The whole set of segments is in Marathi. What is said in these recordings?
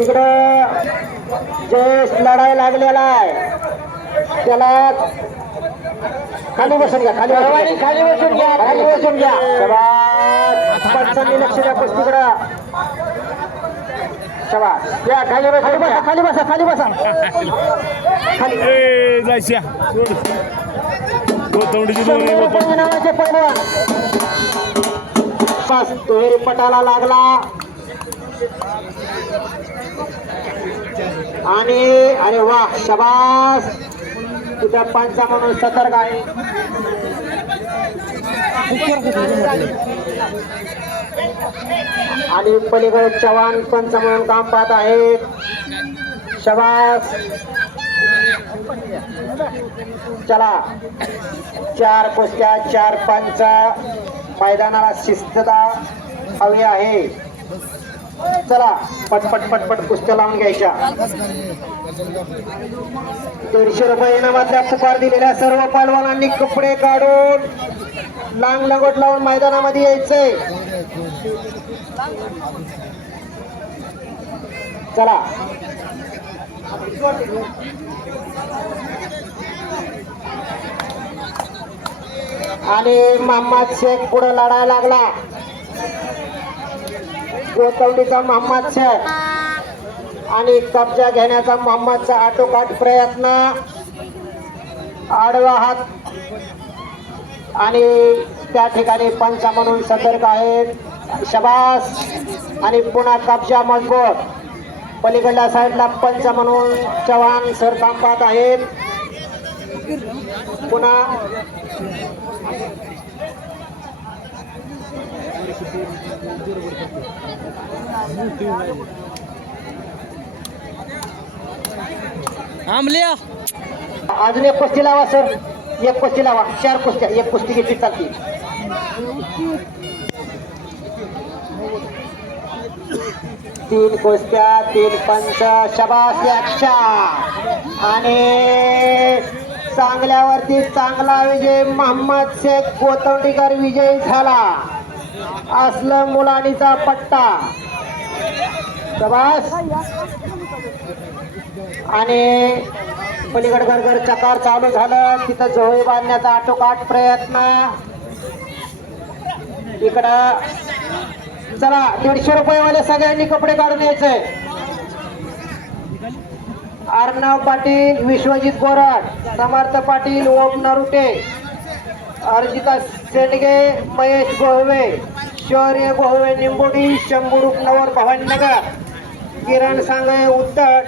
तिकडं जयेश लढाई लागलेला आहे. त्याला खाली बसून घ्या खाली बसून घ्या. खाली बसून घ्या खाली बसून घ्या. शाबास. पंचांनी लक्ष द्या कुस्तीकडं शाबास या खाली बसा खाली बसा खाली बसा. खाली. जायच्या. नावाचे पैलवान. बस पटाला लागला. आणि अरे वा शबास! तुझ्या पंचा म्हणून सतर्क आहे. आणि पलीकडे चव्हाण पंच म्हणून काम पाहत आहेत. शबास! चला चार कुस्त्या चार पंच. मैदानाला शिस्तता हवी आहे. चला पटपट पटपट पुस्तक लावून घ्यायच्या. दीडशे रुपये इनामातल्या पुकार दिलेल्या सर्व पालवानांनी कपडे काढून लांग लगोट लावून मैदानामध्ये यायचंय. चला. आणि मोहम्मद शेख पुढे लढायला लागला. गोतवडीचा मोहम्मद शेख आणि कब्जा घेण्याचा मोहम्मदचा आटोकाट प्रयत्न. आडवा हात. आणि त्या ठिकाणी पंच म्हणून सतर्क आहेत. शबास. आणि पुन्हा कब्जा मजबूत. पलीकडल्या साईडला पंच म्हणून चव्हाण सर काम पाहत आहेत. पुन्हा आमल्या. अजून एक कुस्ती लावा सर. एक कुस्ती लावा. चार कुस्त्या. एक कुस्ती घेतली चालते. तीन कुस्त्या तीन पंच शबास याच्या आणि चांगल्यावरती चांगला विजय. मोहम्मद शेख कोतवडीकर विजयी झाला. असलं मुलानीचा पट्टा. शबास आणि पलीकड गडगड चकार चालू झालं. तिथं झोळी बांधण्याचा आटोकाट प्रयत्न. इकडं चला दीडशे रुपयेवाले सगळ्यांनी कपडे काढून यायचे. अर्णव पाटील विश्वजित गोरड समर्थ पाटील ओम नरुटे अर्जिता शेंडगे महेश गोहवे शौर्य गोहवे निंबोडी शंभू रुपनवर भवानीनगर किरण सांगळे उत्तर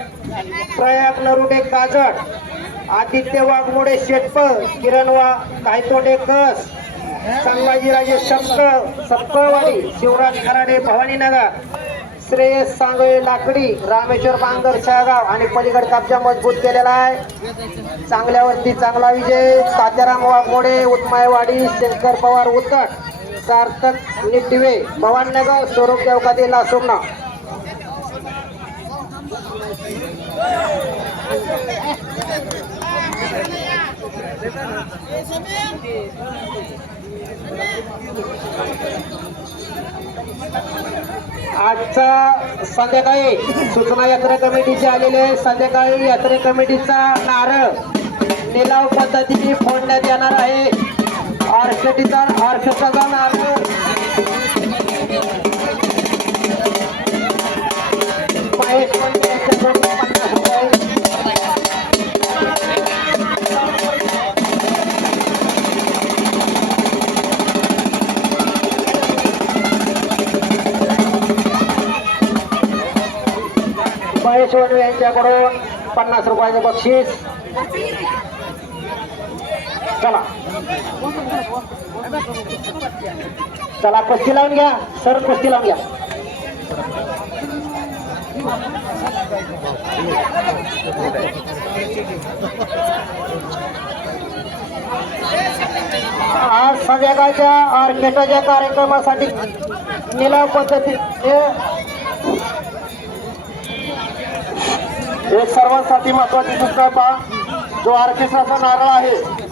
प्रयाग नरुडे काजट आदित्य वाघमोडे शेटपळ किरण वा कायतोडे कस संभाजीराजे सपक सपकळवाडी शिवराज खराडे भवानीनगर श्रेयस सांगळे लाकडी रामेश्वर बांगर शहागाव आणि पलीकड कब्जा मजबूत केलेला आहे. चांगल्यावरती चांगला विजय तात्याराम वाघमोडे उतमायवाडी शंकर पवार उत्कट सार्थक निटिवे भवानीनगर स्वरूप देवकाते लासोमना आजचा संध्याकाळी सूचना यात्रा कमिटीचे आलेले संध्याकाळी यात्रे कमिटीचा नारळ निलाव पद्धतीने फोडण्यात येणार आहे. ऑर्केटीचा ऑर्केस्ट्राचा नारळ महेश कोंडे यांच्याकडून पन्नास रुपये महेश वनवे यांच्याकडून पन्नास रुपयाचं बक्षीस चला. चला कुस्ती लावून घ्या. सर कुस्ती लावून घ्या. आज संध्याकाळच्या ऑर्केस्ट्राच्या कार्यक्रमासाठी निलाव पद्धती एक सर्वांसाठी महत्वाची सूचना पहा. जो ऑर्केस्ट्राचा नारळ आहे